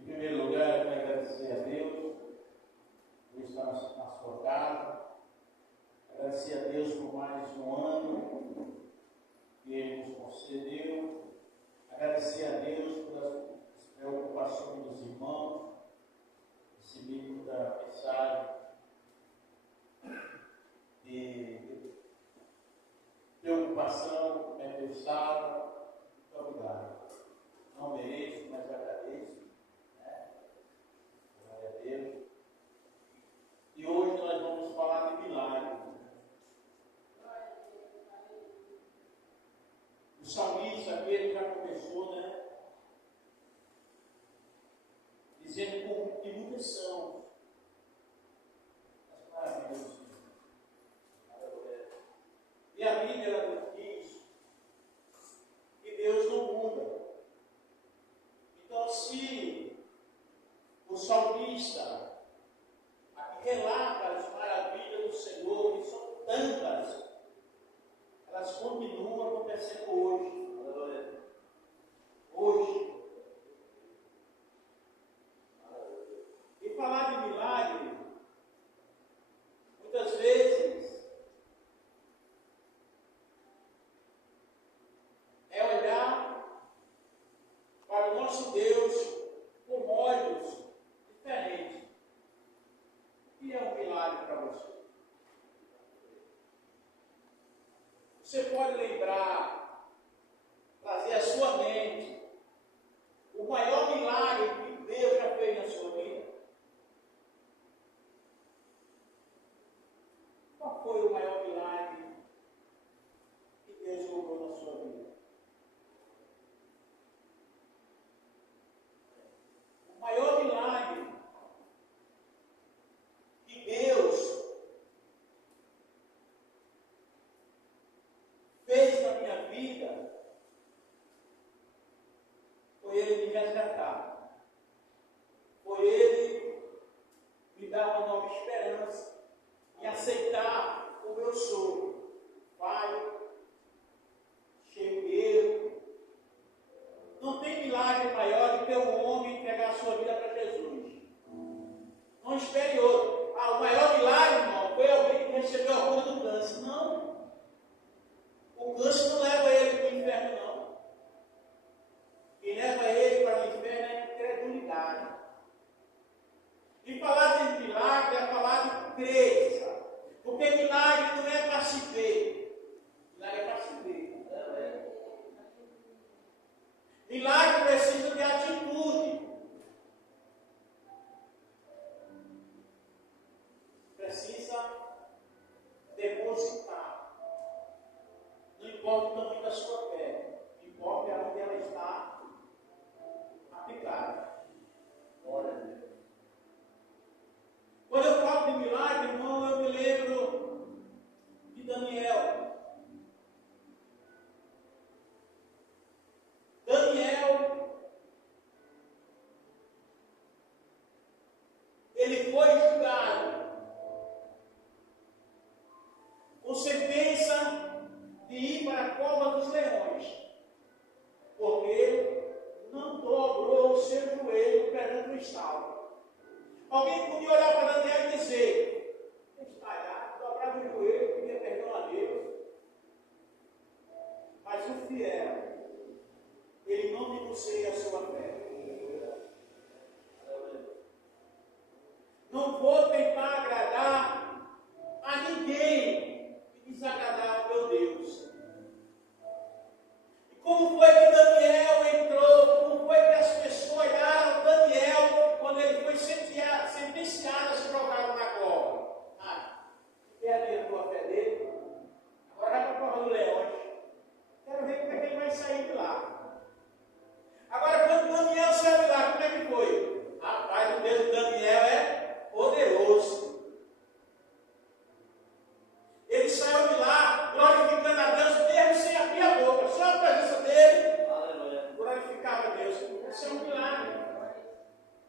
Em primeiro lugar, eu quero agradecer a Deus por estar na sua casa, agradecer a Deus por mais um ano que Ele nos concedeu, agradecer a Deus pelas preocupações dos irmãos, esse livro da mensagem de preocupação com o meu estado. Muito obrigado. Não mereço, mas agradeço. Glória a Deus. E hoje nós vamos falar de milagre. O salmista aqui, ele já começou, dizendo que muitas são as maravilhas do Senhor. E a Bíblia, ela nos diz que Deus não muda. Então, se o salmista aqui relata as maravilhas do Senhor, que são tantas, elas continuam acontecendo hoje. Hoje. E falar de milagre, muitas vezes, é olhar para o nosso Deus com olhos diferentes. O que é um milagre para você? Você pode lembrar, trazer à sua mente o maior milagre que Deus já fez na sua vida? Qual foi o maior milagre que Deus operou na sua vida? O maior milagre que Deus fez na minha vida foi Ele me resgatar. Foi Ele me dar uma nova esperança e aceitar o meu sou. Pai, chegueiro. Não tem milagre maior do que um homem entregar a sua vida para Jesus. Não espere outro. O maior milagre, irmão, foi alguém que recebeu a cura do câncer. Não. O câncer não leva ele para o inferno, não. Quem leva ele para o inferno é a incredulidade. E falar de milagre é falar de crença. Porque milagre não é para se ver. Milagre é para se ver. Milagre precisa de atitude. Precisa depositar. Não importa o tamanho da sua fé, importa onde ela está aplicada. Glória a Deus. Quando eu falo de milagre, irmão, eu me lembro de Daniel. Daniel, ele foi julgado com sentença de ir para a cova dos leões, porque não dobrou o seu joelho perante o estábulo. Alguém podia olhar para Daniel e dizer: estalhado, dobrar o joelho, pedir perdão a Deus. Mas o fiel, ele não negocia a sua fé. Não vou tentar agradar a ninguém e desagradar ao meu Deus. E como foi que Daniel entrou? Como foi que as pessoas olharam Daniel quando ele foi sentenciado a se jogar na cova? Quer a tua fé dele? Agora vai para a cova do leões. Quero ver como é que ele vai sair de lá. Agora, quando Daniel saiu de lá, como é que foi? Rapaz, o Deus de Daniel é poderoso. Ele saiu de lá glorificando a Deus mesmo sem abrir a boca. Só a presença dele glorificava a Deus. Isso é um milagre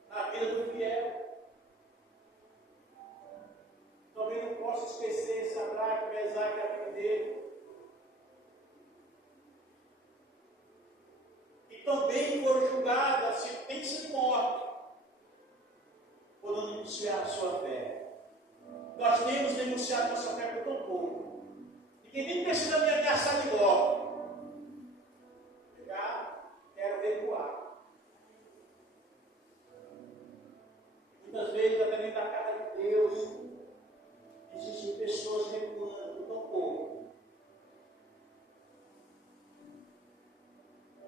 na vida do fiel. Também não posso esquecer Sadraque, Mesaque e Abednego. E também foram julgados a sentença de morte. denunciar a sua fé. Nós temos denunciado a nossa fé por tão pouco. Ninguém nem precisa me ameaçar de golpe. Quero recuar. Muitas vezes, até dentro da casa de Deus, existem pessoas recuando por tão pouco.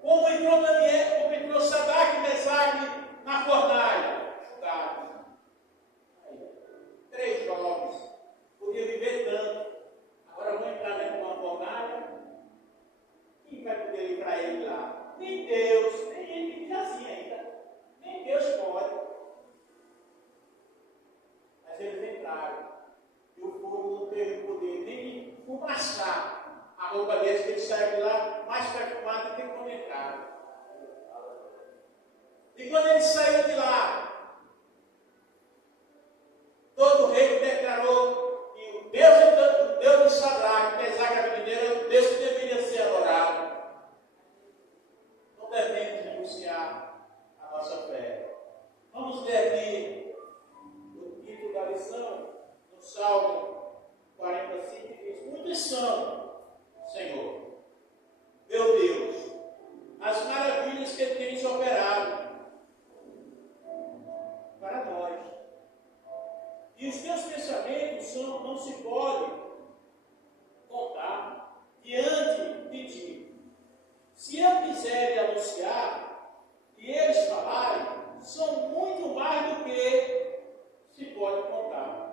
Como entrou Daniel, como entrou Sadraque e Mesaque na fornalha? Julgados. 3 jovens. Podiam viver tanto. Agora vão entrar dentro de uma fornalha. Quem vai poder livrar ele lá? Nem Deus, nem ele que diz assim ainda. Nem Deus pode. Mas eles entraram. E o fogo não teve poder nem de fumaçar a roupa deles, que eles saíram de lá mais perfumado do que quando entraram. E quando eles saíram de lá, todo o rei declarou que o Deus de Sadraque, Mesaque e Abednego era o Deus que deveria ser adorado. Não devemos negociar a nossa fé. Vamos ler aqui o título da lição, no Salmo 45, que diz: muitos são, Senhor, meu Deus, as maravilhas que tens operado para nós. E os teus pensamentos não se podem contar diante de ti. Se eu quiser anunciar e eles falarem, são muito mais do que se pode contar.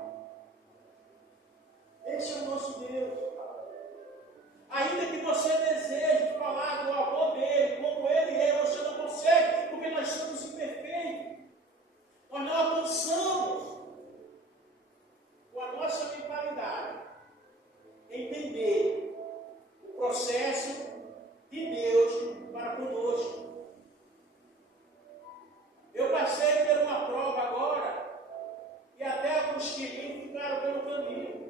Esse é o nosso Deus. Ainda que você deseje falar do amor dele, como ele é, você não consegue, porque nós somos imperfeitos. Nós não alcançamos, com a nossa mentalidade, entender o processo de Deus para conosco. Eu passei por uma prova agora, e até alguns quilinhos ficaram pelo caminho.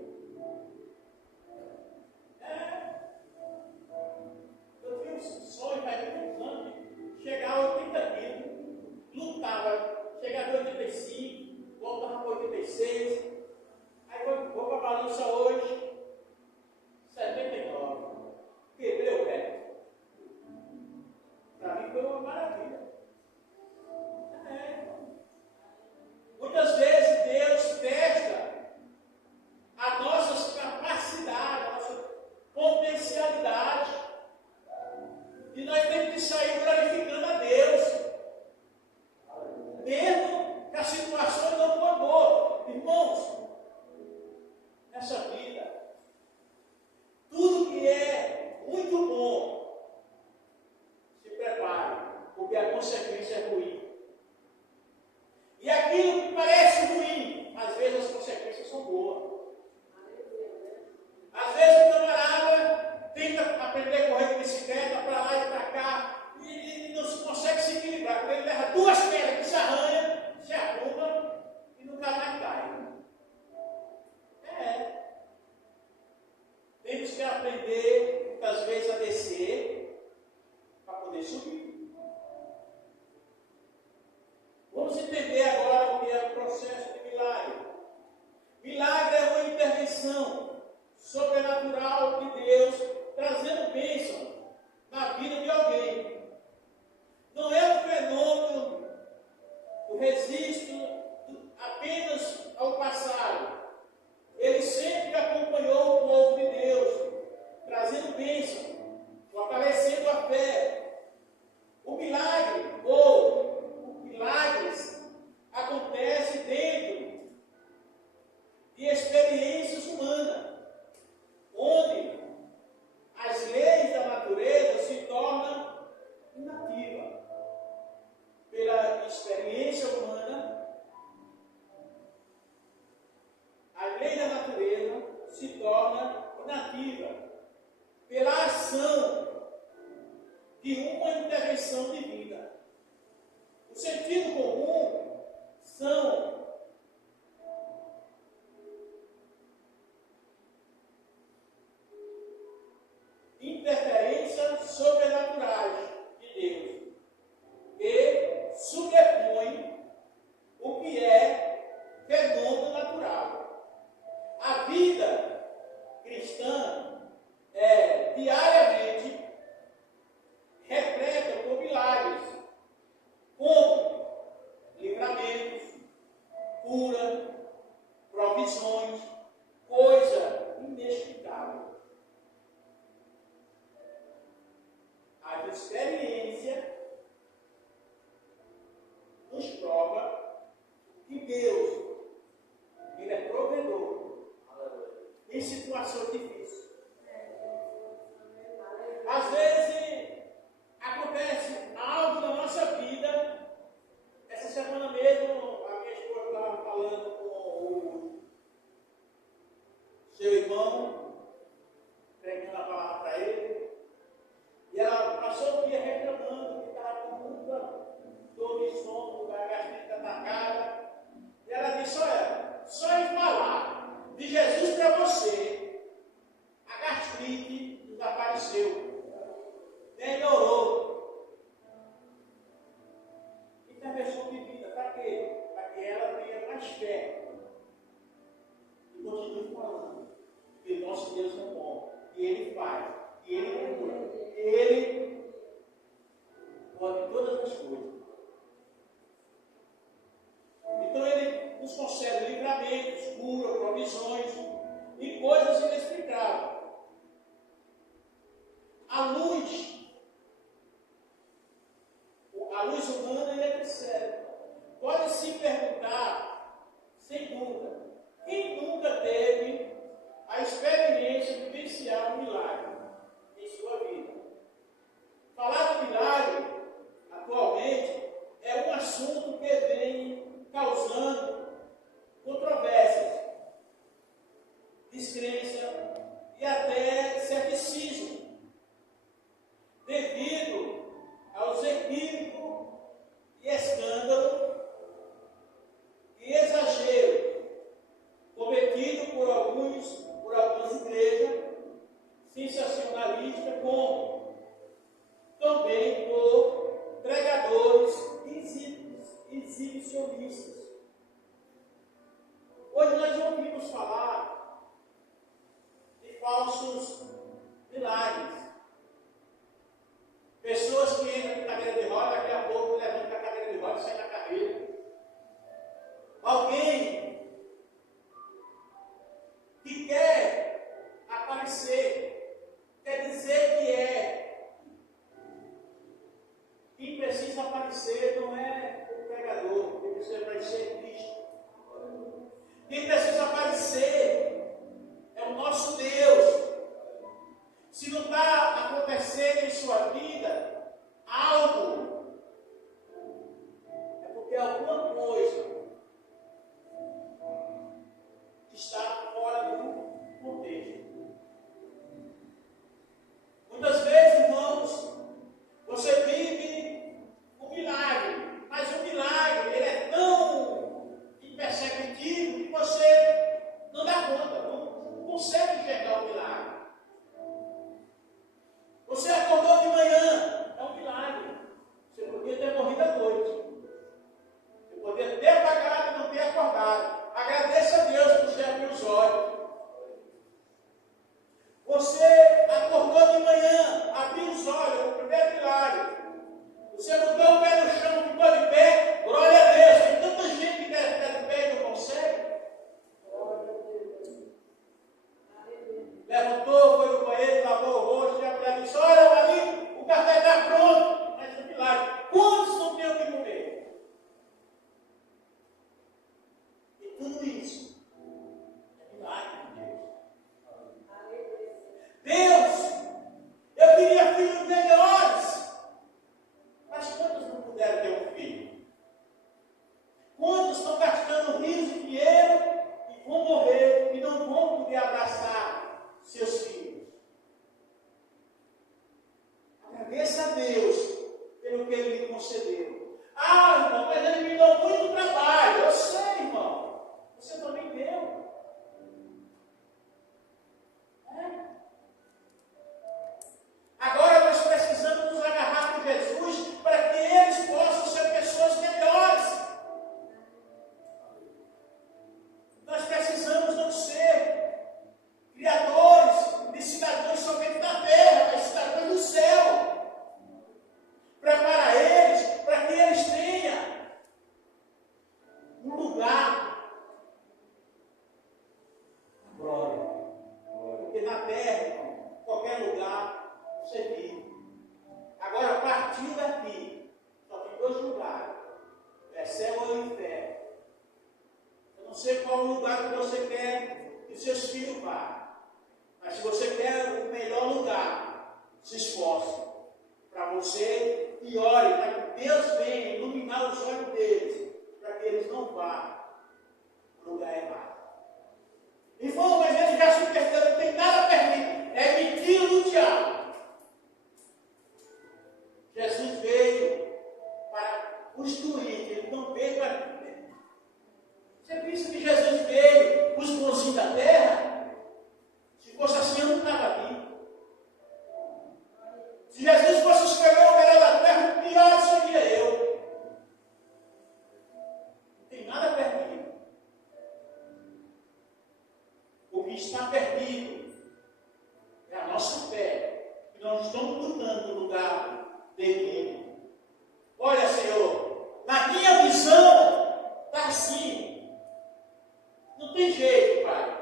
Eu tinha um sonho, vai ter uns anos, chegar a 80 quilos, lutava, chegava a 85, voltava para 86. Aí vou para a balança hoje, 79. Quebrei o recorde. Para mim foi uma maravilha. Muitas vezes Deus testa as nossas capacidades, a nossa potencialidade. E nós temos que sair glorificando a Deus. Mesmo que a situação não for boa. Irmãos, nessa vida, tudo que é muito bom, se prepare, porque a consequência é ruim. E aquilo que parece ruim, às vezes as consequências são boas. Às vezes o camarada tenta aprender a correr de bicicleta para lá e para cá e não consegue se equilibrar. Ele leva 2 pedras que se arranha, se arruma e nunca mais cai. Temos que aprender, muitas vezes, a descer para poder subir. Vamos entender agora o que é o processo de milagre. Milagre é uma intervenção sobrenatural de Deus, trazendo bênção na vida de alguém. Não é um fenômeno, o registro apenas ao passado. Ele sempre acompanhou o povo de Deus, trazendo bênção, fortalecendo a fé. O milagre, ou milagres, acontece dentro de experiências humanas, onde as leis da natureza se tornam inativas. Pela experiência humana, a lei da natureza se torna inativa pela ação de uma intervenção divina. O sentido comum são interferências sobrenaturais de Deus, que sobrepõem o que é fenômeno semana diariamente repleta com milagres, como livramentos, cura, provisões, coisa inexplicável. A experiência nos prova que Deus, Ele é provedor em situações difíceis. Às vezes acontece algo na nossa vida. Essa semana mesmo a minha esposa estava falando com o seu irmão, pregando a palavra para ele, e ela passou o dia reclamando que estava com muita dor de estômago, a gastrite atacada. E ela disse: olha, só em falar de Jesus para você, a gastrite desapareceu, melhorou. Intervenção de vida, para quê? Para que ela tenha mais fé e continue falando que nosso Deus é bom, que Ele faz, que Ele cura, que Ele pode todas as coisas. Então Ele nos concede livramentos, cura, provisões e coisas inexplicáveis. A luz humana ele é percebe. Pode se perguntar, sem dúvida, quem nunca teve a experiência de vivenciar um milagre em sua vida? Falar de milagre, atualmente, é um assunto que vem causando controvérsias, descrença e até ceticismo, devido aos equívocos e escândalo e exagero cometido por algumas igrejas sensacionalistas, como também por pregadores exibicionistas. Hoje nós ouvimos falar de falsos milagres. Pessoas que entram na cadeira de roda, daqui a pouco levantam a cadeira de roda e saem da cadeira. Alguém que quer aparecer, quer dizer que é. Quem precisa aparecer não é o pregador, quem precisa aparecer é Cristo. Quem precisa aparecer é o nosso Deus. Se não está acontecendo em sua vida algo, é porque alguma coisa está fora do contexto. Muitas vezes, irmãos, você vive um milagre, mas o milagre ele é tão imperceptível que você não dá conta, não consegue enxergar o milagre. Você acordou de manhã, é um milagre. Você podia ter morrido à noite. Você podia ter apagado e não ter acordado. Agradeça a Deus por você abrir os olhos. Você acordou de manhã, abriu os olhos, é o primeiro milagre. Você botou o pé no chão, ficou de pé, glória a Deus. Tem tanta gente que quer ficar de pé e não consegue. Levantou, foi no banheiro, lavou o rosto, e a mulher disse: olha, marido, o café está pronto. Mas é um milagre. Quantos não têm o que comer? E tudo isso é milagre de Deus. Deus, eu queria filhos melhores. Mas quantos não puderam ter um filho? Quantos estão gastando rios de dinheiro e vão morrer e não vão poder abraçar seus filhos? Agradeça a Deus pelo que Ele lhe concedeu. Ah, irmão, mas Ele me deu muito trabalho. Eu sei, irmão. Você também deu. você e ore para que Deus venha iluminar os olhos deles, para que eles não vá para o lugar errado. Irmão, mas ele já se percebeu, não tem nada perdido. É mentira do diabo. Jesus veio para construir, ele não veio para. Você pensa que Jesus veio os bonzinhos da terra? Se fosse assim, eu não estava aqui. Se Jesus fosse escolher o melhor da terra, o pior seria eu. Não tem nada perdido. O que está perdido é a nossa fé. E nós estamos lutando no lugar devido. Olha, Senhor, na minha visão, está assim. Não tem jeito, Pai.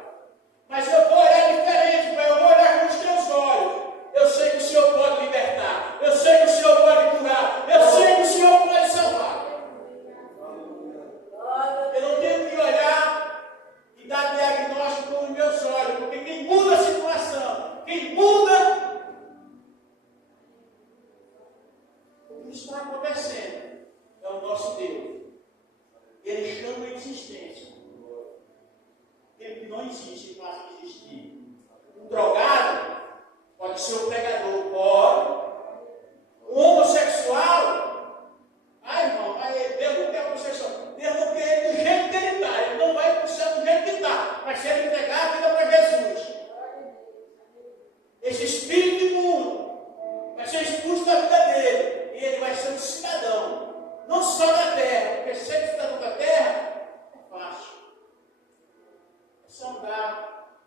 Mas eu vou olhar diferente, Pai. Eu vou olhar com os teus olhos. Eu sei que o Senhor pode libertar. Eu sei que o Senhor pode curar. Eu sei que o Senhor pode salvar. Eu não tenho que olhar e dar diagnóstico com os meus olhos. Porque quem muda a situação, quem muda o que está acontecendo, é o nosso Deus. Ele chama a existência. Ele que não existe, faz existir. Um drogado pode ser um pregador, pode. Um homossexual, irmão, mas Deus não quer homossexual. Deus não quer ele do jeito que ele está. Ele não vai para o céu do jeito que está. Vai ser entregar a vida para Jesus. Esse espírito imundo vai ser expulso da vida dele. E ele vai ser um cidadão. Não só da terra, porque ser cidadão da terra é fácil. Andar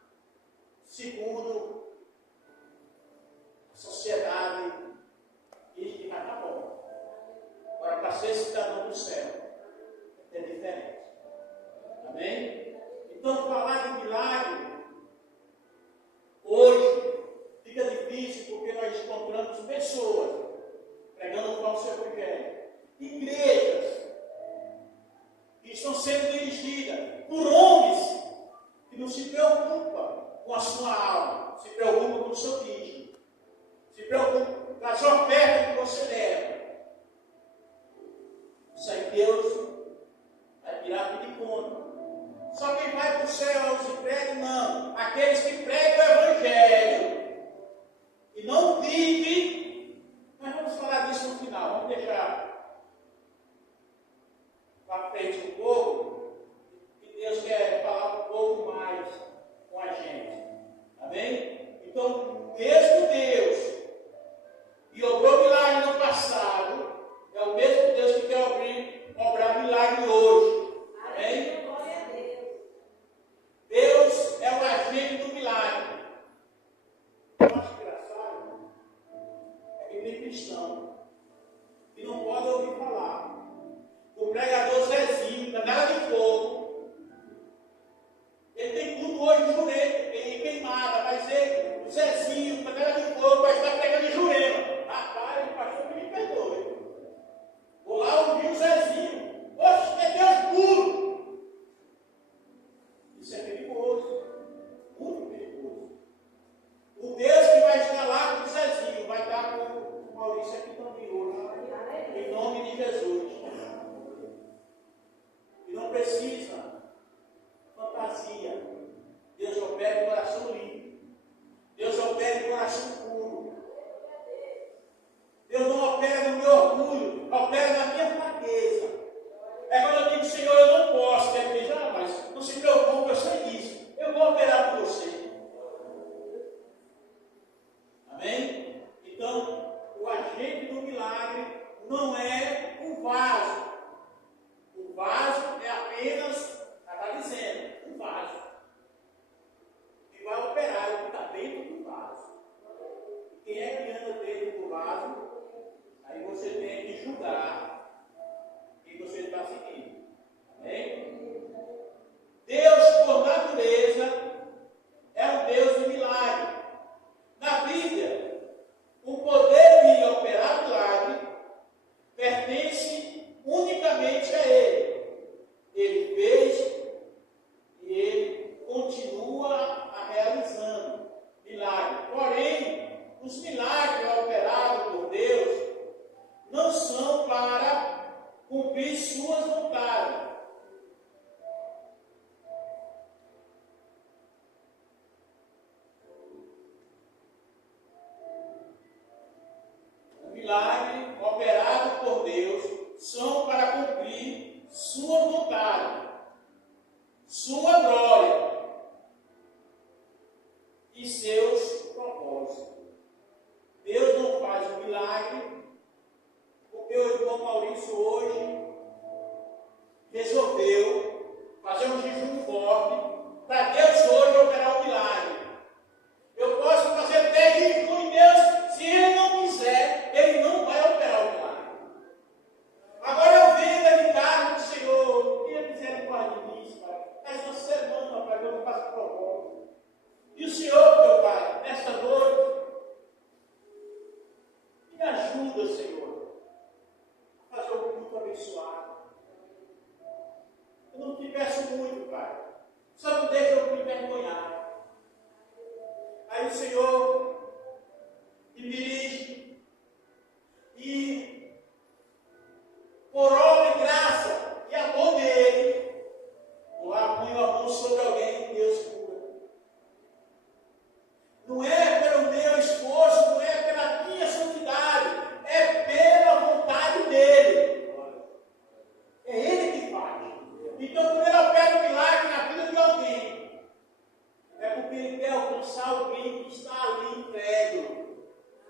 segundo a sociedade diz que vai estar bom. Agora, para ser cidadão do céu, é diferente. Amém? Então, falar de milagre hoje fica difícil porque nós encontramos pessoas pregando o falso evangelho. Igrejas que estão sendo dirigidas por homens que não se preocupa com a sua alma, se preocupa com o seu dízimo, se preocupa com as ofertas que você leva. Isso aí Deus vai virar pedir conta. Só quem vai para o céu é os incrédulos? Não. Aqueles que pregam o Evangelho e não vivem. Mas vamos falar disso no final, vamos deixar para frente um pouco. Deus quer falar um pouco mais com a gente. Amém? Então, o mesmo Deus que obrou milagre no passado é o mesmo Deus que quer obrar milagre hoje. Amém? Deus é o agente do milagre. Eu acho engraçado é que tem cristão que não pode ouvir falar. O pregador Zezinho, danada de fogo. Ele tem culto hoje em Jurema, em Queimada, mas ele, o Zezinho, panela de fogo, vai estar pregando em Jurema. Rapaz, o pastor que me perdoe. Vou lá ouvir o Zezinho. Oxe, é Deus puro. Isso é perigoso. Muito perigoso. O Deus que vai estar lá com o Zezinho, vai estar com o Maurício aqui também hoje. Em nome de Jesus. E não precisa fantasia. Deus opera em coração limpo. Deus opera em coração puro. Deus não opera no meu orgulho, opera na minha fraqueza. É quando eu digo, Senhor, eu não posso. Ele diz, mas não se preocupe, eu sei disso. Eu vou operar por você. Amém? Então, o agente do milagre não é o vaso. O vaso é apenas, está dizendo, um vaso. E vai operar o que está dentro do vaso. Quem é que anda dentro do vaso? Aí você tem que julgar quem você está seguindo. Amém? Deus, por natureza, é um Deus de milagre. Na Bíblia, o poder de operar milagre pertence unicamente milagre operado por Deus são para cumprir sua vontade, sua glória e seus propósitos. Deus não faz um milagre porque o irmão Maurício hoje resolveu fazer um jejum forte para Deus hoje operar um milagre. Eu posso fazer até jejum em Deus, se Ele não quiser, Ele não vai operar o milagre. Agora eu venho ali casa do Senhor, tenha misericórdia de mim, Pai. Mais uma semana, Pai, eu não faço propósito. E o Senhor, meu Pai, nesta noite, me ajuda, Senhor, a fazer um culto abençoado. Eu não te peço muito, Pai. Só não deixa eu me envergonhar. Aí o Senhor me dirige e, por obra e graça e amor dele, lá põe a mão sobre alguém e Deus cura. Não é pelo meu esforço, não é pela minha santidade, é pela vontade dele. É ele que faz. Então, quando ele opera um milagre na vida de alguém, é porque ele quer alcançar alguém que está ali incrédulo.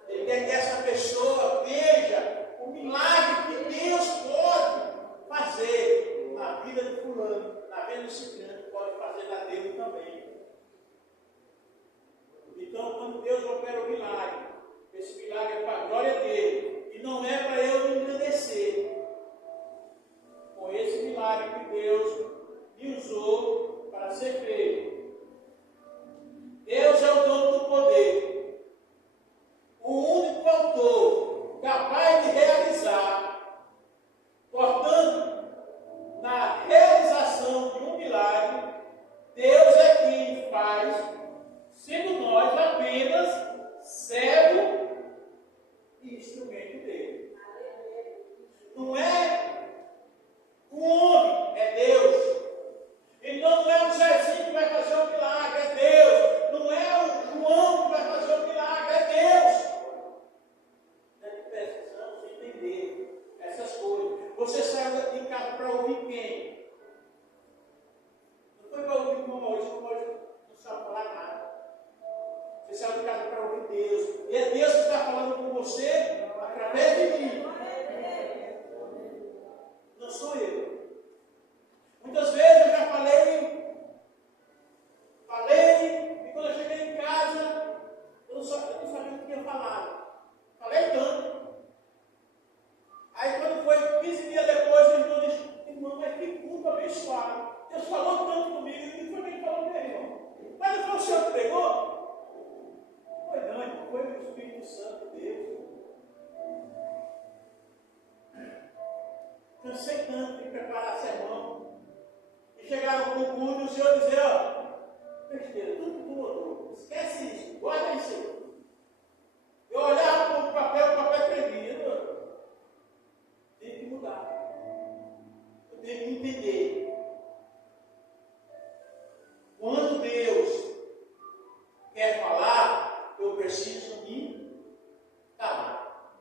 Ele quer que essa pessoa veja o milagre que Deus pode fazer na vida de fulano, na vida do ciclano, pode fazer na dele também. Então, quando Deus opera o milagre, esse milagre é para a glória dele, e não é para eu me engrandecer. Com esse milagre que Deus me usou para ser feito. Deus é o dono do poder, o único autor capaz de realizar. Portanto, na realização de um milagre, Deus é quem faz, sendo nós apenas servo e instrumento dele. Não é o homem, é Deus. Então não é o Zezinho que vai fazer o milagre, é Deus. Não é o João que vai fazer o milagre, é Deus. Nós precisamos entender essas coisas. Você saiu de casa para ouvir quem? Não foi para ouvir o Maurício não sabe falar nada. Você saiu de casa para ouvir Deus. E é Deus que está falando com você através de mim. Não sou eu. Muitas vezes eu já falei, e quando eu cheguei em casa, eu não sabia o que tinha falado. Falei tanto. Aí quando foi 15 dias depois, o irmão disse, irmão, mas que culto abençoado. Deus falou tanto comigo, e não foi quem falou meu irmão. Mas não foi o Senhor que pregou? Foi não, irmão, foi o Espírito Santo de Deus. Cansei tanto de preparar sermão. E chegaram no culto e o Senhor dizia, ó, besteira, tudo que tu botou, esquece isso, guarda isso aí. Eu olhava para o papel tremia. Tem que mudar. Eu tenho que entender. Quando Deus quer falar, eu preciso me calar.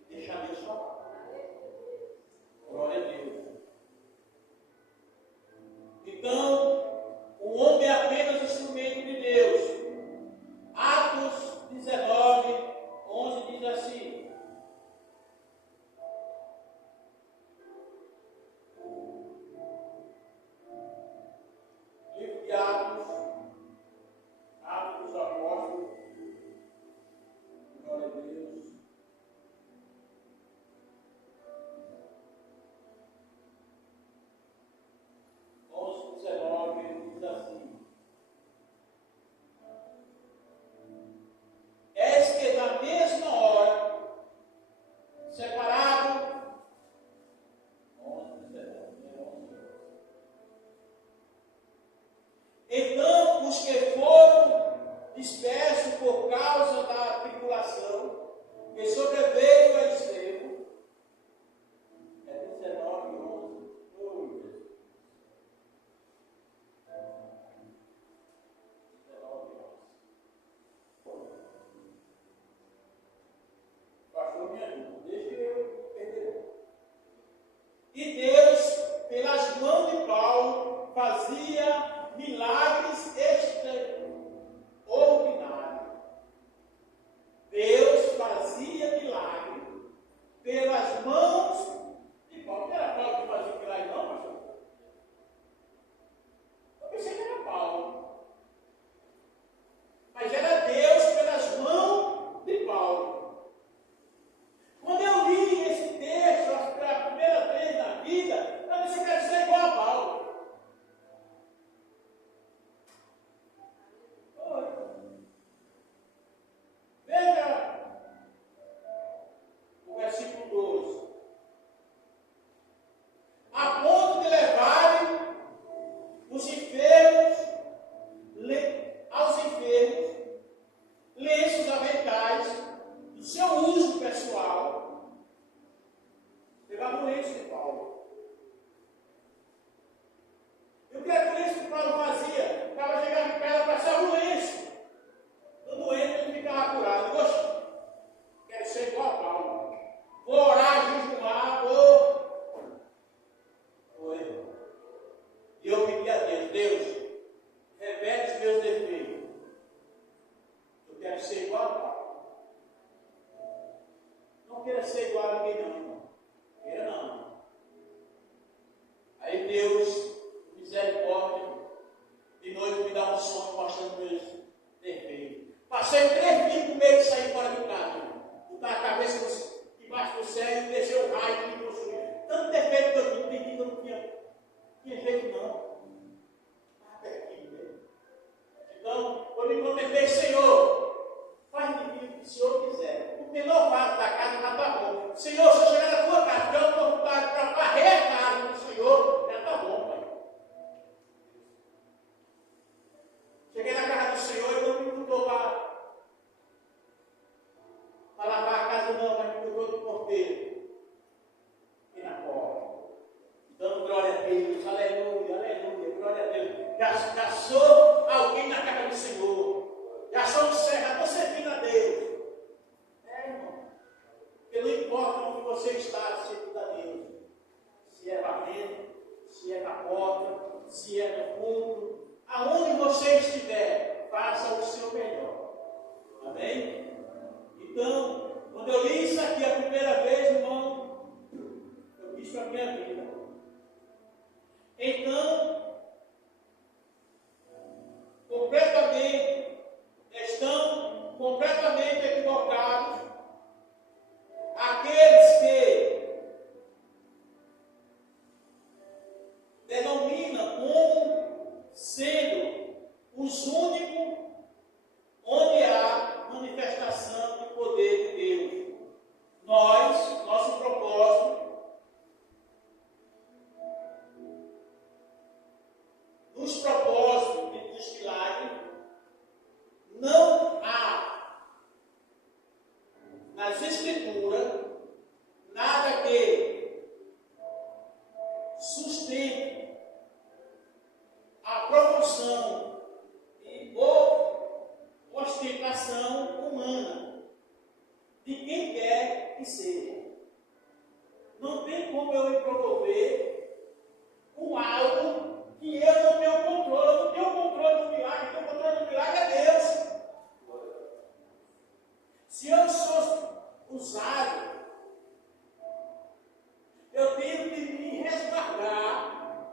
E deixar Deus falar. Glória a Deus. Então, igual a Paulo. Não queira ser igual a ninguém, não, irmão. Queira não. Aí Deus, misericórdia, de noite me dá um sonho mostrando meus defeitos. Passei 3 dias com medo de sair fora de casa, irmão. Botar a cabeça debaixo do céu e descer o raio que me consumiu. Tanto defeito que eu tinha, que eu não tinha jeito não. Então, eu me contemplei, Senhor, faz de mim o que o Senhor quiser. O menor vaso da casa já está bom. Senhor, se eu chegar na tua casa, tiver oportunidade para varrer a casa do Senhor, já está bom, Pai. Cheguei na casa do Senhor e não me botou para lavar a casa, não, mas me botou do porteiro. E na porta. Dando glória a Deus, aleluia, aleluia, glória a Deus. Já sou alguém na casa do Senhor. Já sou um servo, já estou servindo a Deus. Irmão. Porque não importa onde você está servindo a Deus. Se é lá dentro, se é na porta, se é no fundo. Aonde você estiver, faça o seu melhor. Amém? Então, quando eu li isso aqui a primeira vez, irmão, eu quis para a minha vida. Então, estão completamente equivocados aqueles que denominam como sendo os únicos onde há manifestação do poder de Deus. Nosso propósito, nos propósitos dos milagres, não há nas Escrituras nada que sustente a promoção ou ostentação humana de quem quer que seja. Não tem como eu me promover com algo que eu não tenho controle. Eu não tenho controle do milagre. Quem tem controle do milagre é Deus. Se eu sou usado, eu tenho que me resguardar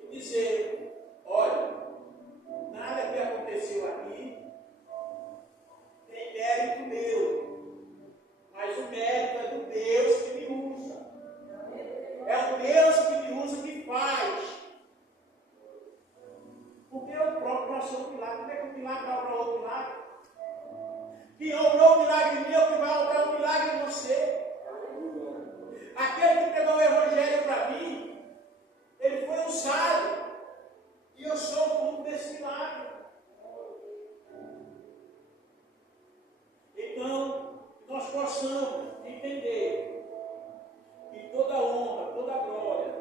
e dizer: olha, nada que aconteceu aqui tem mérito meu, mas o mérito é do Deus que me usa. É o Deus que me usa que faz. Porque eu próprio não sou um milagre. Como é que o milagre vai obrar outro milagre? Quem obrou o milagre em mim é o que vai obrar o milagre em você. Aquele que pegou o evangelho para mim, ele foi usado. E eu sou o fruto desse milagre. Então, nós possamos entender que toda honra, toda glória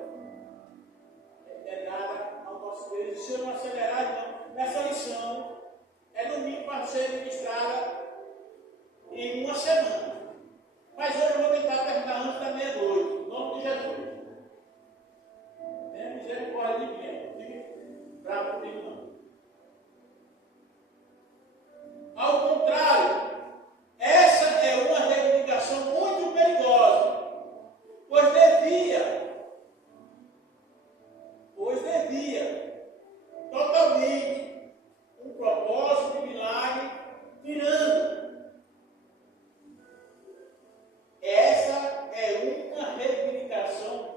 é dada ao nosso Deus. Se eu não acelerar, não, essa lição é no mínimo para ser ministrada em uma semana. Mas hoje eu vou tentar terminar antes da meia-noite, em nome de Jesus. Tenha misericórdia de mim, não fique bravo comigo não. Ao contrário, essa é uma reivindicação muito perigosa, pois devia totalmente um propósito de milagre, tirando. Essa é uma reivindicação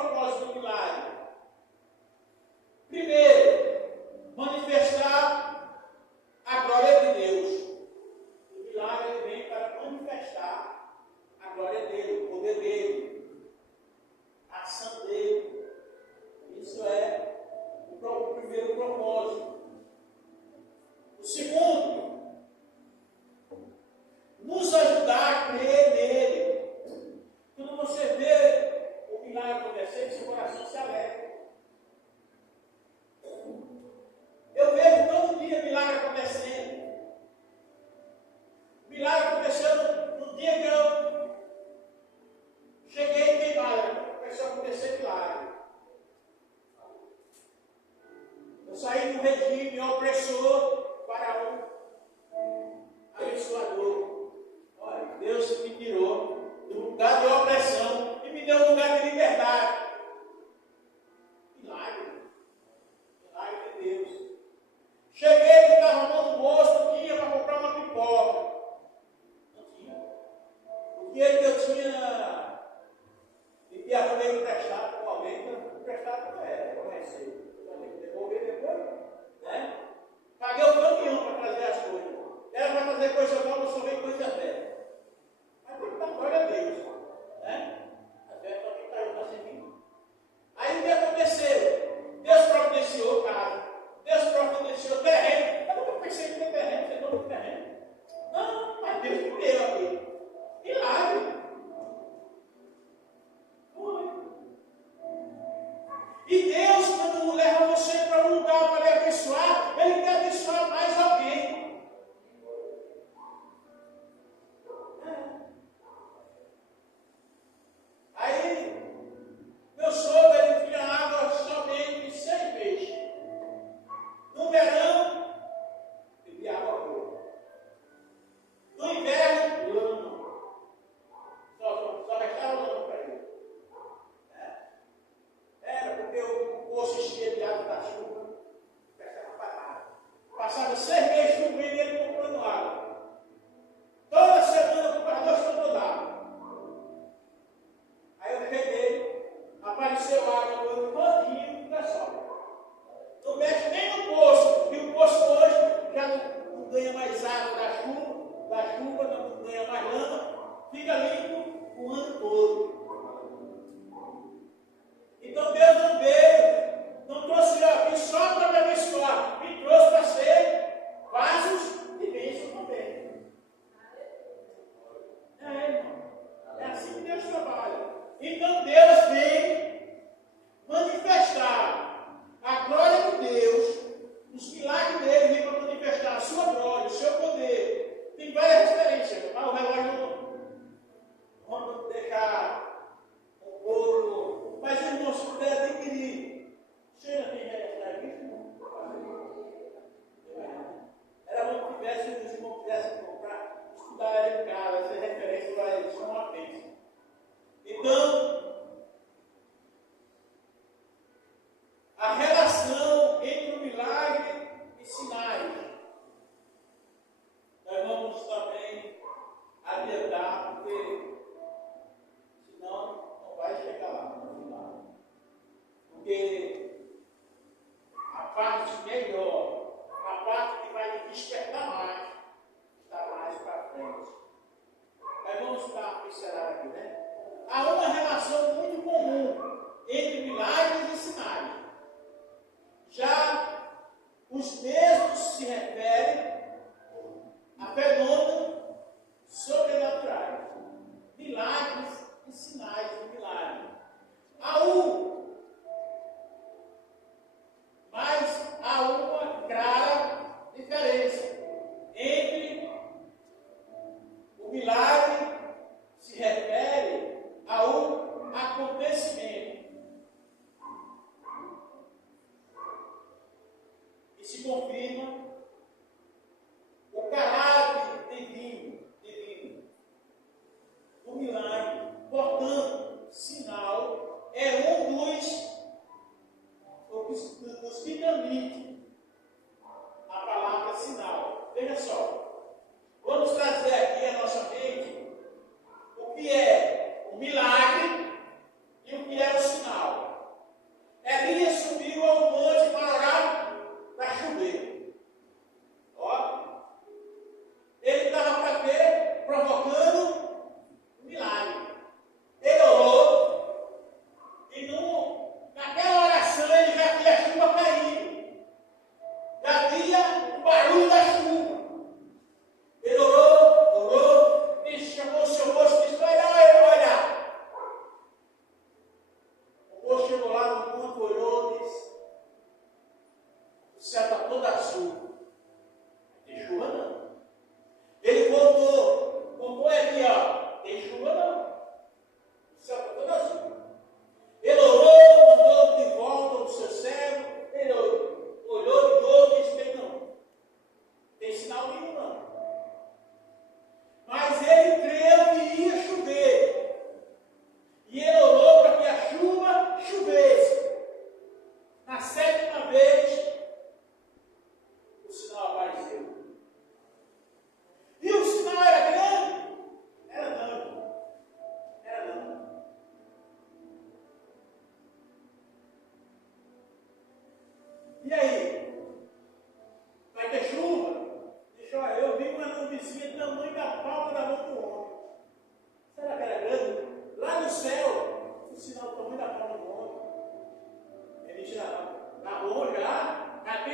propósitos do milagre? Primeiro, manifestar a glória de Deus. O milagre vem para manifestar a glória dele, o poder dele, a ação dele. Isso é o primeiro propósito. O segundo, nos ajudar a crer nele. Quando você vê o milagre acontecer, seu coração se alegra. Eu vejo todo dia milagre acontecendo. O milagre aconteceu no dia que eu cheguei em Queimada, começou a acontecer milagre. Eu saí do regime opressor para um abençoador. Olha, Deus me tirou do lugar de opressão e me deu um lugar de liberdade. Milagre. Milagre de Deus. Cheguei e estava no posto, tinha para comprar uma pipoca. Não tinha. O dinheiro que eu tinha e arrumei emprestado com alguém, emprestado não é, eu receio. Devolver depois, né? Paguei o caminhão para trazer as coisas. Era para trazer coisa nova, eu só veio coisa velha. Mas tem que dar glória a Deus, né? A velha também está sem mim. Aí o que aconteceu? Deus providenciou casa. Deus providenciou terreno. Eu nunca pensei em ter terreno, você não tem terreno. Não, mas Deus me deu aqui. Milagre. Foi. E Deus, quando leva você para um lugar para lhe abençoar, Ele quer abençoar mais alguém. Aí, meu sogro, ele tinha água somente 6 meses. No verão, bebia água boa. No inverno, lama. Só restava lama para ele. Era porque o poço enchia de água da chuva. Precisava parar. Passava 6 meses chovendo e ele comprando água. Toda semana eu comprava 2 toneladas d'água. Aí eu cheguei, apareceu água no ano todinho do pessoal. Não mexe nem no poço. E o poço hoje já não ganha mais água da chuva, não ganha mais lama. Fica limpo o ano todo. Então Deus não veio, não trouxe aqui só para me abençoar, me trouxe para ser vasos de bênção também. Irmão. É assim que Deus trabalha. Então Deus vem manifestar a glória de Deus, os milagres dele vêm para manifestar a sua glória, o seu poder. Tem várias referências, mas o relógio não vamos deixar o povo. Mas irmão, se puder adquirir, você já tem referência, irmão? Era bom que tivesse, os irmãos quisessem comprar, estudar ela em casa, essa referência para eles, são uma bênção. Então, a relação entre o milagre e sinais. Nós vamos também adiantar, porque senão não vai chegar lá no final. Porque a parte melhor, a parte que vai despertar mais, está mais para frente. Mas vamos dar uma pincelada aqui, né? Há uma relação muito comum entre milagres e sinais. Já os mesmos se referem a fenômenos sobrenaturais, milagres e sinais de milagre. Mas há uma clara diferença entre o milagre se refere a um acontecimento e se confirma o caráter divino do milagre. Portanto, sinal é um dos que permite a palavra sinal. Veja só, vamos trazer aqui a nossa mente o que é o milagre e o que é o sinal.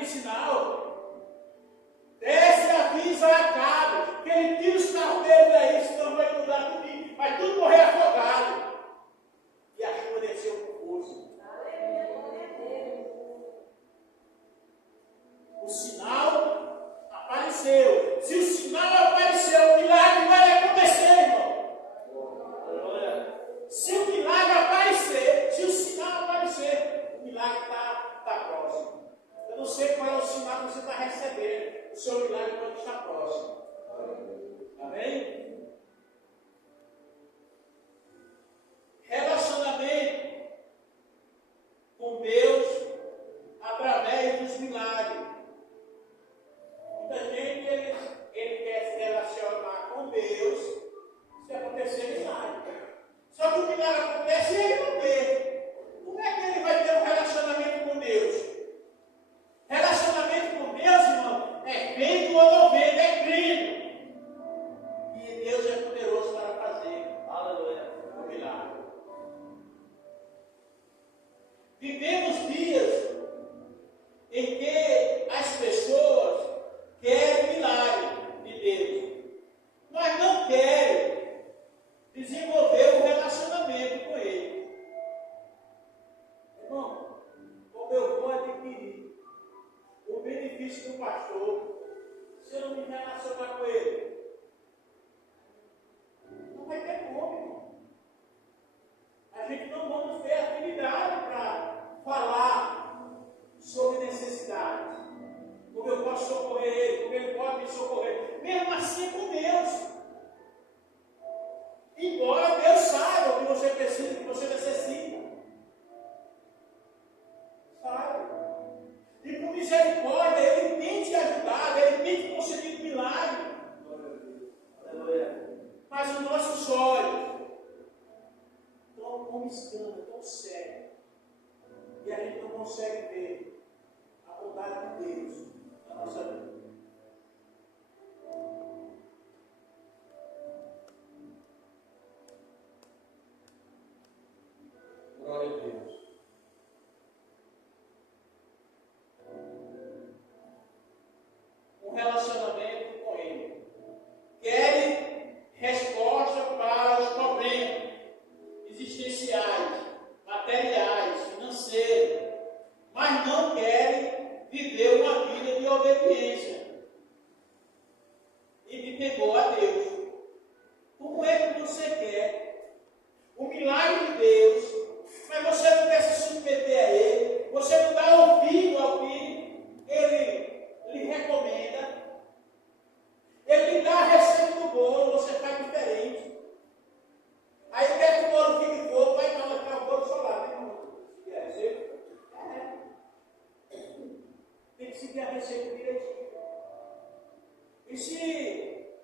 sinal. Desce e avisa Acabe que ele tira os carros dele daí, senão vai mudar tudo, vai tudo morrer afogado. E a chuva desceu com força. O sinal apareceu. Se o sinal apareceu, o milagre vai acontecer, irmão. Se o milagre aparecer, se o sinal aparecer, o milagre está próximo. Eu não sei qual é o sinal que você está recebendo. O seu milagre pode estar próximo. Amém? Relacionamento com Deus através dos milagres. Muita gente ele quer se relacionar com Deus se acontecer milagre. Só que o milagre acontece e ele não vê. Como é que ele vai ter um relacionamento com Deus? Relacionamento com Deus, irmão, é vendo ou não vendo, é crendo. E Deus é poderoso para fazer. Aleluia. O milagre. Vivemos dias em que as pessoas querem milagre de Deus, mas não querem desenvolver um relacionamento com Ele. Irmão, como eu vou adquirir o benefício do pastor se eu não me relacionar com Ele? Não vai ter como, irmão. A gente não vamos ter afinidade para falar sobre necessidades. Como eu posso socorrer Ele, como Ele pode me socorrer. Mesmo assim com Deus. Embora Deus saiba o que você precisa, o que você necessita. Sabe? E por misericórdia, Ele tem te ajudado, Ele tem te concedido milagre. Mas os nossos olhos estão comiscando, estão cegos. E a gente não consegue ver a bondade de Deus na nossa vida. Glória a Deus. Um relacionamento com Ele. Querem resposta para os problemas existenciais, materiais, financeiros, mas não querem viver uma vida de obediência e de temor a Deus. Como é que você quer o milagre de Deus, mas você não quer se submeter a Ele, você não dá ouvido ao que Ele lhe recomenda, Ele lhe dá a receita do bolo, você faz diferente. Aí quer que o bolo fique fogo, vai não, vai ficar o bolo solar, né? Quer a receita? Tem que seguir a receita direitinho. E se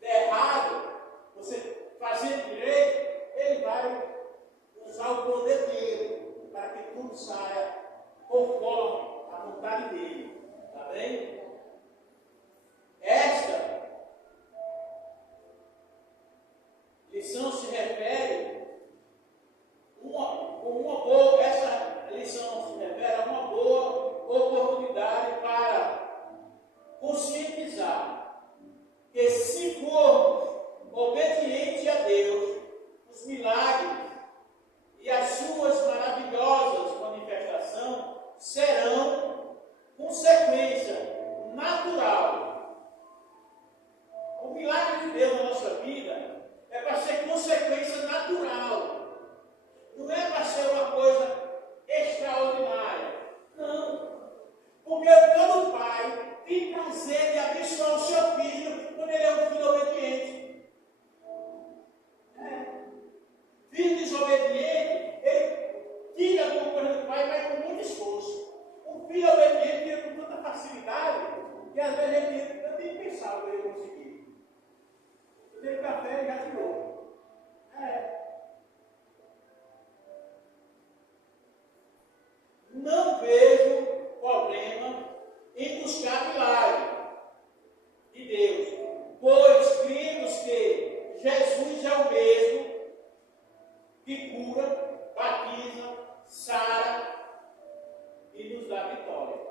der errado, você fazendo direito, Ele vai usar o poder dele para que tudo saia conforme a vontade dele. Está bem? Esta lição se refere essa lição se refere a uma boa oportunidade para conscientizar que se formos obedientes a Deus, os milagres e as suas maravilhosas manifestações serão consequência natural. O milagre de Deus na nossa vida é para ser consequência natural. Não é para ser uma coisa extraordinária. Não. Porque todo pai tem prazer de abençoar o seu filho quando ele é um filho obediente. Filho desobediente, ele tira alguma coisa do pai e vai com muito esforço. Um filho obediente tira com tanta facilidade que às vezes ele não tem que pensar o que ele conseguir. Eu tenho café e já tirou. Não vejo problema em buscar milagre de Deus, pois cremos que Jesus é o mesmo que cura, batiza, sara e nos dá vitória.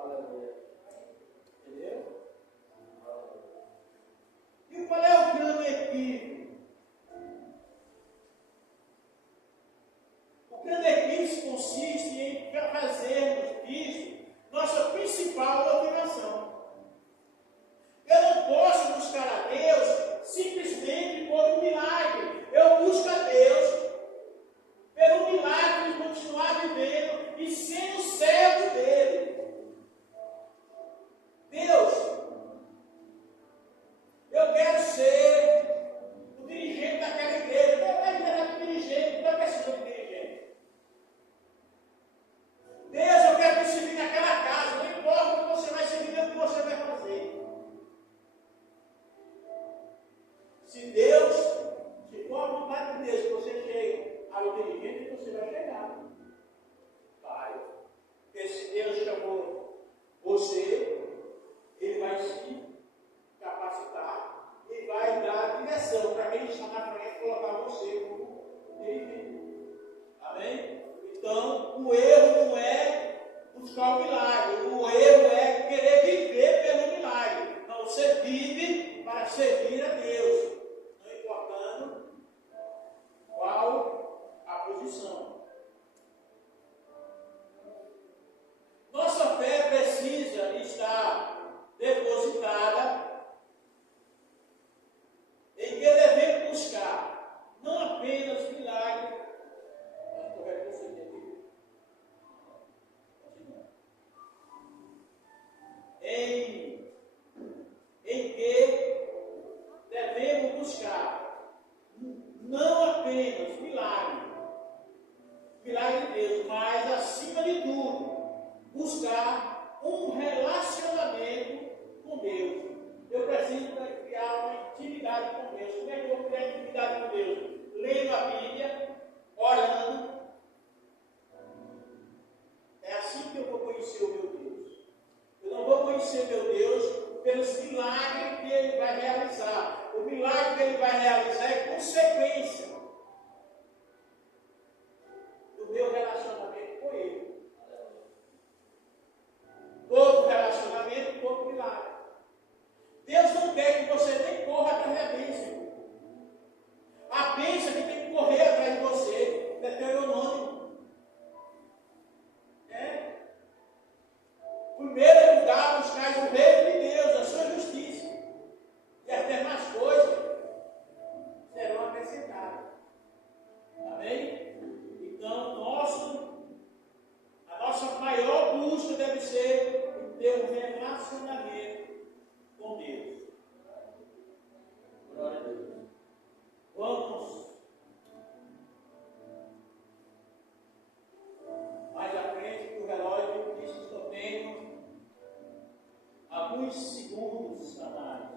Deus chamou você, Ele vai te capacitar e vai dar direção para quem está na frente, colocar você como Ele. Amém? Então, o erro não é buscar o milagre, o erro é querer viver pelo milagre. Não, você vive para servir a Deus, não importando qual a posição. Nossa fé precisa estar depositada em que devemos buscar não apenas milagre, mas correto você entendeu? Em que devemos buscar não apenas milagre de Deus, mas acima de tudo buscar um relacionamento com Deus. Eu preciso criar uma intimidade com Deus. Como é que eu vou criar intimidade com Deus? Lendo a Bíblia, orando. É assim que eu vou conhecer o meu Deus. Eu não vou conhecer meu Deus pelos milagres que Ele vai realizar. O milagre que Ele vai realizar é consequência do meu relacionamento com Ele. Todo relacionamento, todo milagre. Deus não quer que você nem corra atrás da bênção. A bênção que tem que correr atrás de você, Deuteronômio. Primeiro lugar, buscar o reino de Deus, a sua justiça. E as demais coisas serão acrescentadas. Amém? Então, a nossa maior busca deve ser ter um relacionamento com Deus. Glória a Deus. Vamos mais à frente, que o relógio diz que só tenho alguns segundos a mais.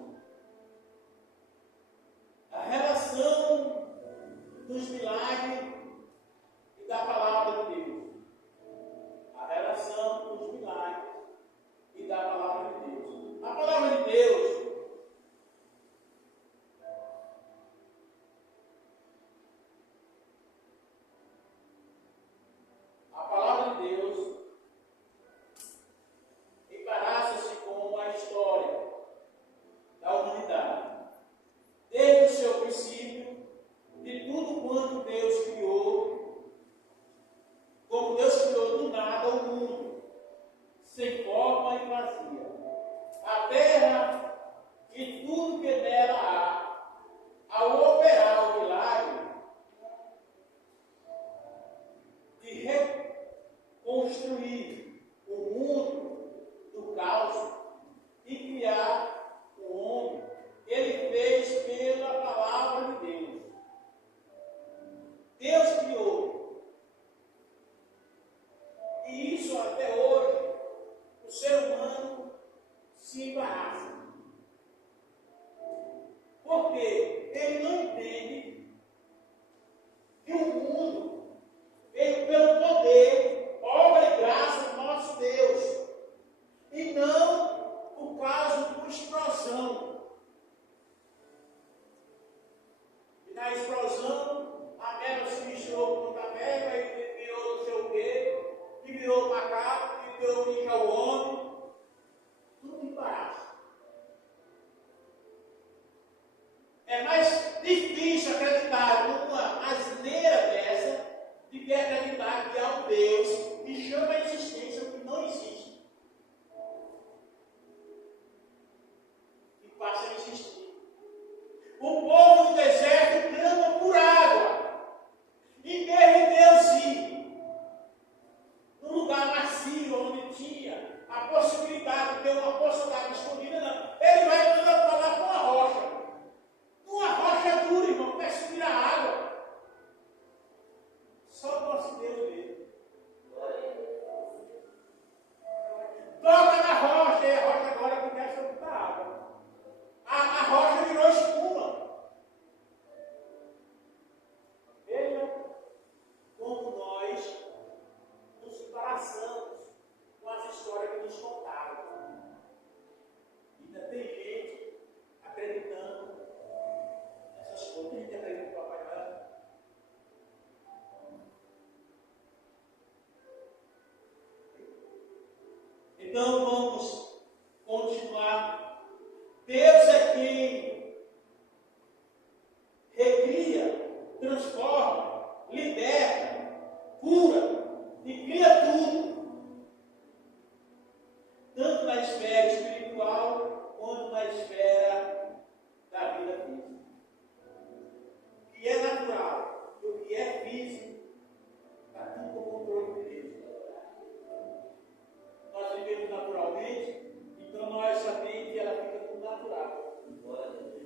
A relação dos milagres e da palavra de Deus. A relação dos milagres e da palavra de Deus. A palavra de Deus embaraça-se com a história da humanidade. Desde o seu princípio, de tudo quanto Deus criou, como Deus criou do nada o mundo, sem forma e vazia. A terra e tudo que nela há, ao operar o milagre de reconstruir o mundo do caos e criar o homem, Ele fez pela palavra de Deus. Deus criou. E isso até hoje, o ser humano se embaraça. Porque ele não entende que o mundo veio pelo poder, obra e graça do nosso Deus. E não por causa de uma explosão. E na explosão, a ameba se misturou com outra ameba e virou não sei o quê, que virou o macaco, que virou o homem. Tudo embaraço. É mais difícil acreditar numa asneira dessa do que acreditar que há um Deus que chama a existência o que não existe. E passa a existir. O povo do deserto clama por água. Em vez de Deus ir num lugar macio, onde tinha Então vamos continuar. Deus é quem recria, transforma, liberta, cura e cria tudo, tanto na esfera espiritual quanto na esfera da vida física. O que é natural e o que é físico está tudo com o controle de Deus. Nós vivemos naturalmente, então nossa mente ela fica tudo natural.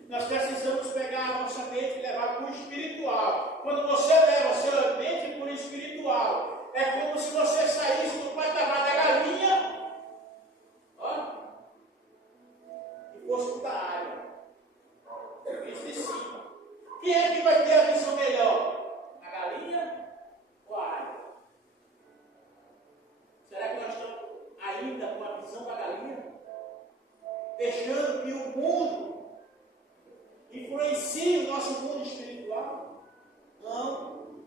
Nós precisamos pegar a nossa mente e levar para o espiritual. Quando você leva a sua mente para o espiritual, é como se você saísse do patamar da galinha, ó, e fosse para a área. Isso de cima. Quem é que vai ter a visão melhor? A galinha ou a área? Será que nós estamos ainda com a visão da galinha? Deixando que o mundo influencie o nosso mundo espiritual? Não.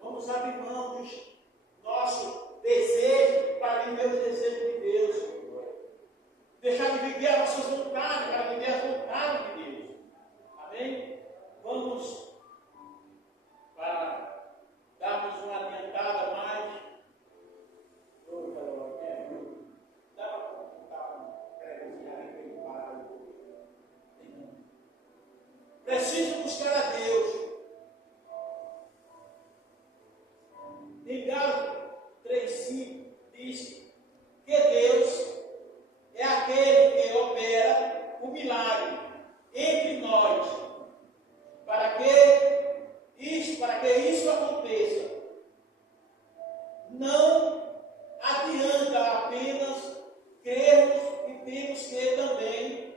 Vamos abrir mão do nosso desejo para viver os desejos de Deus. Deixar de viver as nossas vontades para viver as vontades de Deus. Amém? Vamos para darmos uma adiantada mais. Dá para contar um pregozinho ali que para. Preciso buscar a Deus. Em Gálatas 3:5 diz que Deus é aquele que opera o milagre entre nós, para que isso aconteça. Não adianta apenas crermos e temos que também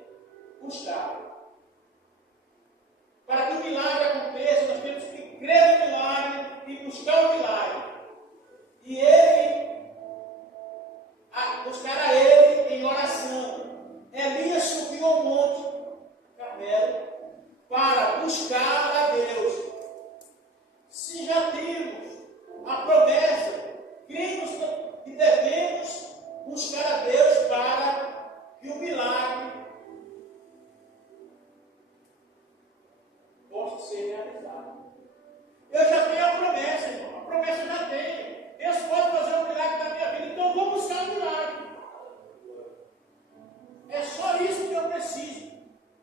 buscar. Para que o milagre aconteça, nós temos que crer no milagre e buscar o milagre. E buscar a Ele em oração. Elias subiu ao monte Carmelo para buscar a Deus. Se já temos a promessa, cremos que devemos buscar a Deus para que o milagre possa ser realizado. Eu já tenho a promessa, irmão. A promessa eu já tenho. Deus pode fazer um milagre na minha vida, então eu vou buscar o milagre. É só isso que eu preciso.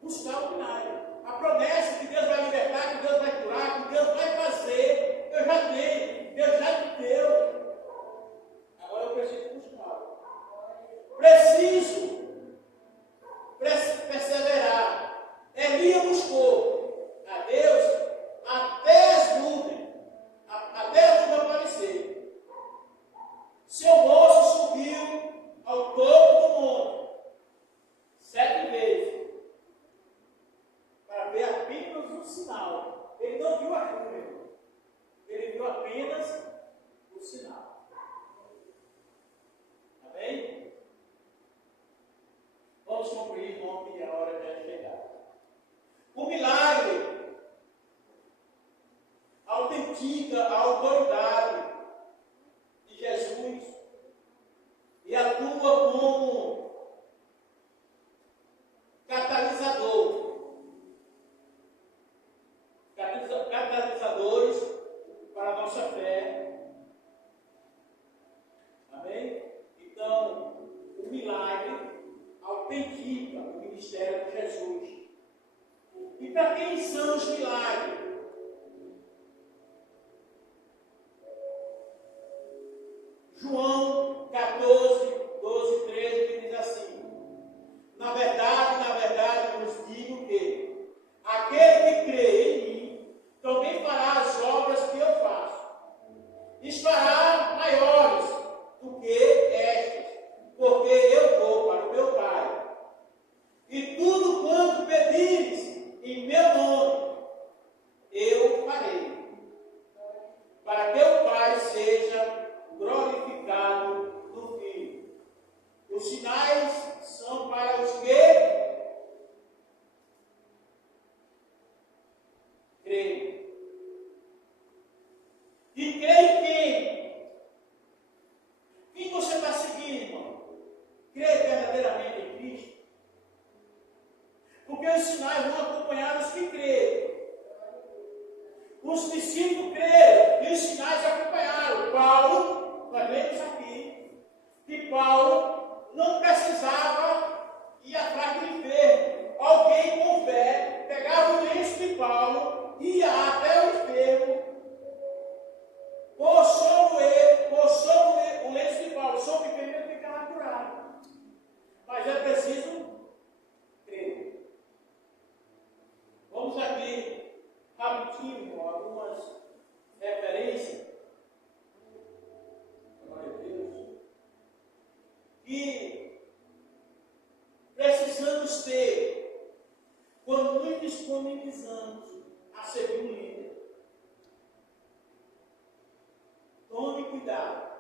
Buscar o milagre. A promessa que Deus vai libertar, que Deus vai curar, que Deus vai fazer, eu já tenho. Deus já te deu. Agora eu preciso buscar. Preciso perseverar. Elias buscou a Deus até as nuvens, até a nuvem aparecer. Seu moço subiu ao topo do monte 7 vezes para ver apenas um sinal. Ele não viu a nuvem, ele viu apenas o sinal. Amém? Vamos concluir, irmão, que a hora já chegar. O milagre autentica a autoridade de Jesus e atua como catalisadores para a nossa fé. Amém? Então, o milagre autentica o ministério de Jesus. E para quem são os milagres? João 14, 12, 13, que diz assim: na verdade, vos digo que aquele que crê em mim também fará as obras que eu faço, e fará maiores do que estas, porque eu vou para o meu Pai. E tudo quanto pedires em meu nome, eu farei, para que o Pai seja glorificado no Filho. Os sinais são para os que creem. E creem em quem? Quem você está seguindo, irmão? Os discípulos creram e os sinais acompanharam. Paulo, nós lemos aqui, que Paulo não precisava ir atrás do enfermo. Alguém com fé pegava o lenço de Paulo, ia até o enfermo, pôs sobre o lenço de Paulo, sobre o enfermo, ele ficava curado. Mas é preciso crer. Vamos aqui, rapidinho, algumas referências. Glória a Deus. Que precisamos ter quando nos disponibilizamos a servir um líder. Tome cuidado.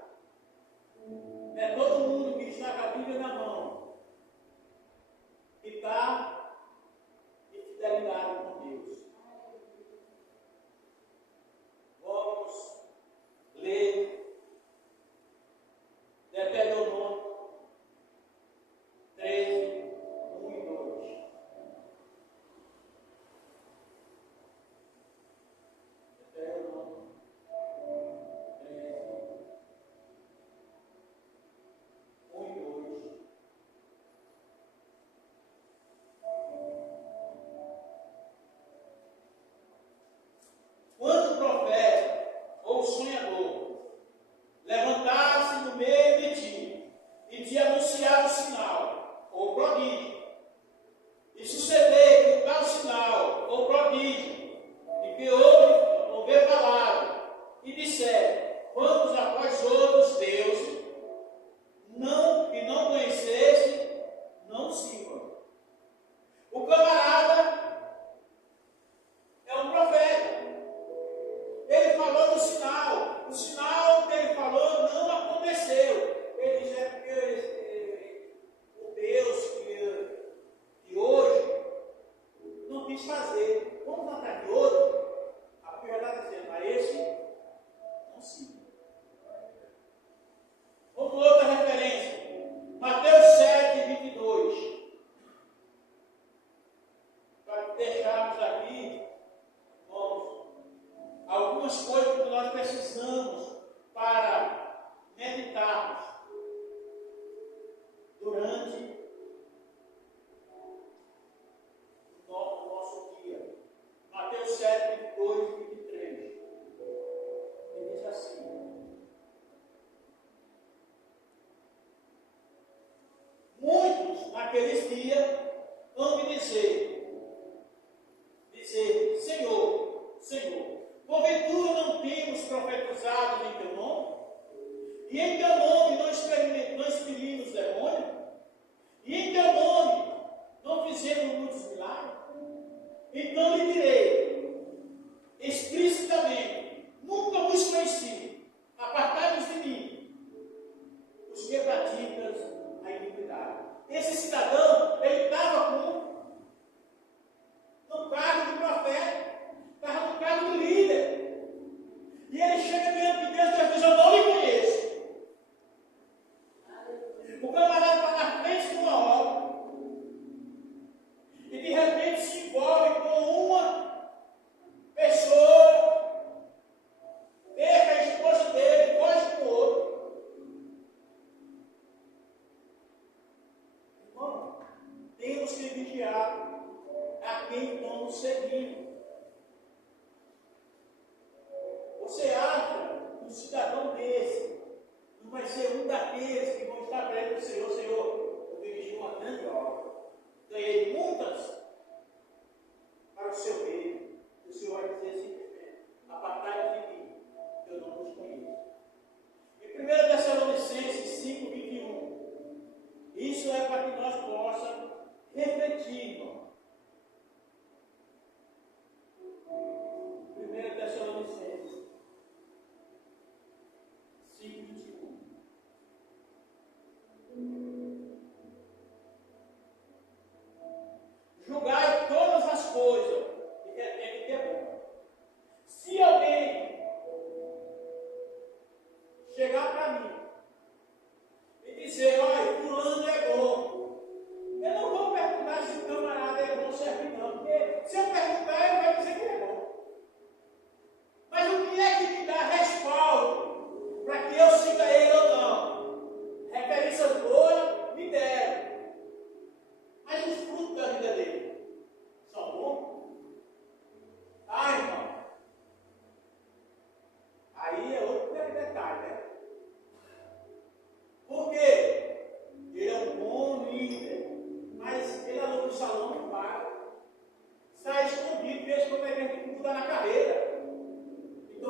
Não é todo mundo que está com a Bíblia na mão que está em fidelidade com Deus. Vamos ler Deuteronômio 13, 1 e 2. Deuteronômio 13, 1 e 2. Quando o profeta ou o sonhador levantar-se no meio de ti e te anunciar o sinal ou prodígio, e suceder que o tal sinal ou prodígio de que houver falado, e disser, vamos após outros deuses, que não conhecesse, não sirva. O camarada é um profeta. Ele falou do sinal. O sinal que ele falou não aconteceu. Ele diz, porque o Deus que hoje não quis fazer. Vamos atrás de outro. A Bíblia está dizendo, mas esse não siga. Vamos outra referência. Mateus 7, 22. Para deixarmos aqui, vamos, algumas coisas que nós precisamos para meditarmos durante o nosso dia. Mateus 7, 22 e 23. Ele diz assim: muitos naqueles dias vão me dizer, Senhor, Senhor, porventura não temos profetizado em teu nome? E em teu nome não expelimos demônios? E em teu nome não fizemos muitos milagres? Então lhe direi explicitamente: nunca vos conheci, apartai-vos de mim, os que praticam a iniquidade. Esse cidadão, ele estava no cargo de profeta, estava no cargo de líder. E ele chega diante de Deus e diz: eu não lhe conheço. O camarada está na frente de uma obra e de repente se envolve com uma pessoa, deixa a esposa dele, foge com o outro. Irmão, temos que vigiar a quem estamos seguindo. Você acha que um cidadão desse não vai ser um daqueles que vão estar perto do Senhor? Senhor, eu dirigi uma grande obra, ganhei muitas para o seu reino. O Senhor vai dizer simplesmente: apartai-vos de mim, eu não vos conheço. Em 1 Tessalonicenses 5, 21, isso é para que nós possamos refletir, irmão. 1 Tessalonicenses 5, 21.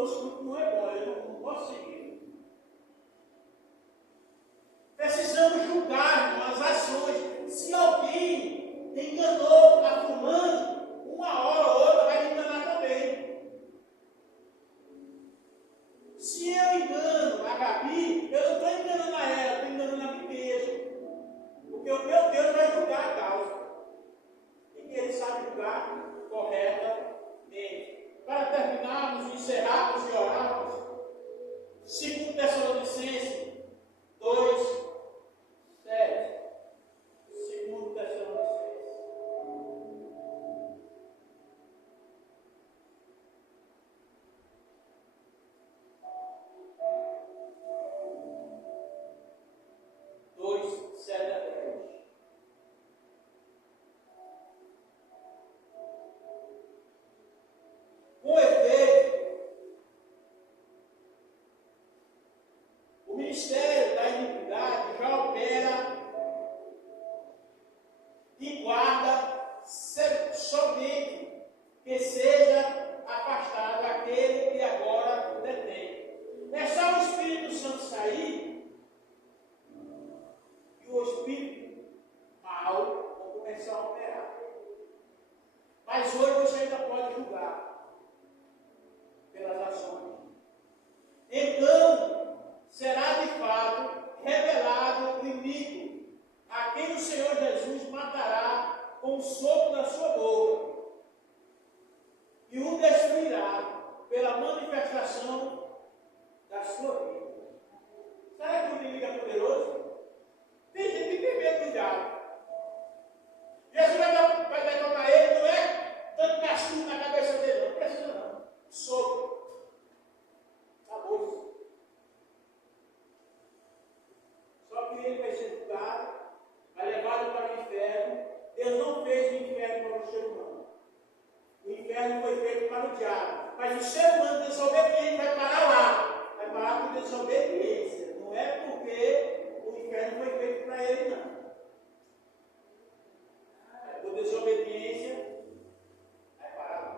nosso grupo não é bom, eu não posso seguir. Precisamos julgar as ações. Se alguém enganou a fulano, uma hora ou outra vai me enganar também. Se eu engano a Gabi, eu não estou enganando a ela, estou enganando a mim mesmo. Porque o meu Deus vai julgar a causa. E Ele sabe julgar corretamente. Para terminarmos, encerrarmos e orarmos, 2 Tessalonicenses 2, 7. 2 Tessalonicenses. Com efeito, o ministério da iniquidade já opera e guarda somente que seja afastado aquele que agora o detém. É só o Espírito Santo sair e o Espírito mal vai começar a operar. Mas hoje você ainda pode julgar pelas ações. Então, será de fato revelado o inimigo, a quem o Senhor Jesus matará com o sopro da sua boca e o destruirá pela manifestação da sua vida. Será que o inimigo é poderoso? Tem gente que tem medo do diabo. Jesus vai declarar ele, não é dando castigo na cabeça dele, não precisa não. Sopro. Acabou. Só que ele vai ser julgado, vai levado para o inferno. Deus não fez o inferno para o ser humano. O inferno foi feito para o diabo. Mas o ser humano desobediente vai parar lá. Vai parar por desobediência. Não é porque o inferno foi feito para ele, não. É por desobediência, vai parar lá.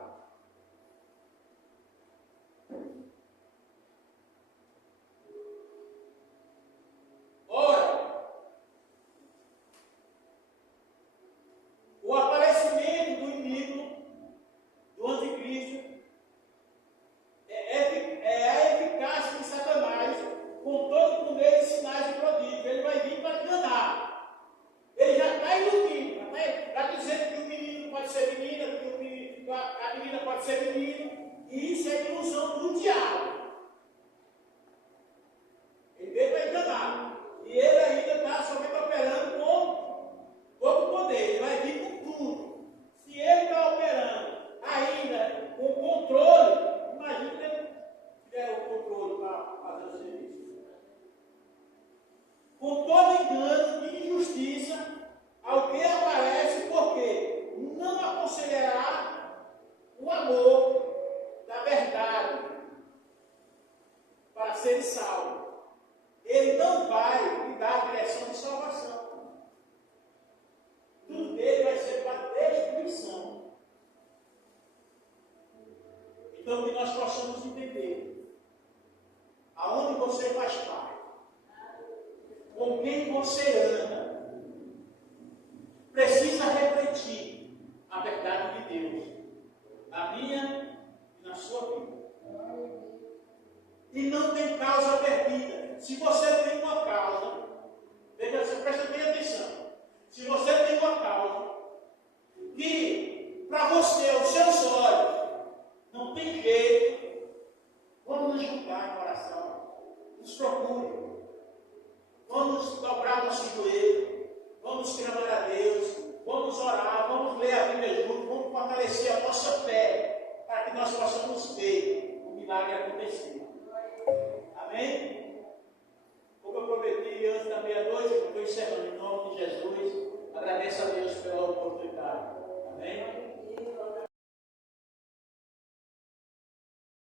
Ora, o aparecimento do inimigo, do anticristo, é a eficácia de Satanás com todo o poder de sinais e prodígios. Ele vai vir para enganar. Ele já está iludindo, está dizendo que o menino pode ser menina, que a menina pode ser menino, e isso é ilusão do diabo. Ele veio para enganar. E ele ainda está somente operando com todo o poder. Ele vai vir com tudo. Se ele está operando ainda com controle, imagina que ele tiver o controle para fazer o serviço. Com todo engano e injustiça, alguém aparece porque não aconselhará o amor da verdade para ser salvo. Ele não vai lhe dar a direção de salvação. Tudo dele vai ser para destruição. Então, que nós possamos entender aonde você faz parte, com quem você anda, precisa refletir a verdade de Deus, na minha e na sua vida. E não tem causa perdida. Se você tem uma causa, veja, presta bem atenção. Se você tem uma causa que para você, aos seus olhos, não tem jeito, vamos nos julgar em oração. Nos procure. Vamos dobrar nosso joelho. Vamos clamar a Deus. Vamos orar. Vamos ler a Bíblia juntos. Vamos fortalecer a nossa fé para que nós possamos ver o milagre acontecer. Amém? Como eu prometi antes da meia-noite, eu estou encerrando em nome de Jesus. Agradeço a Deus pela oportunidade. Amém?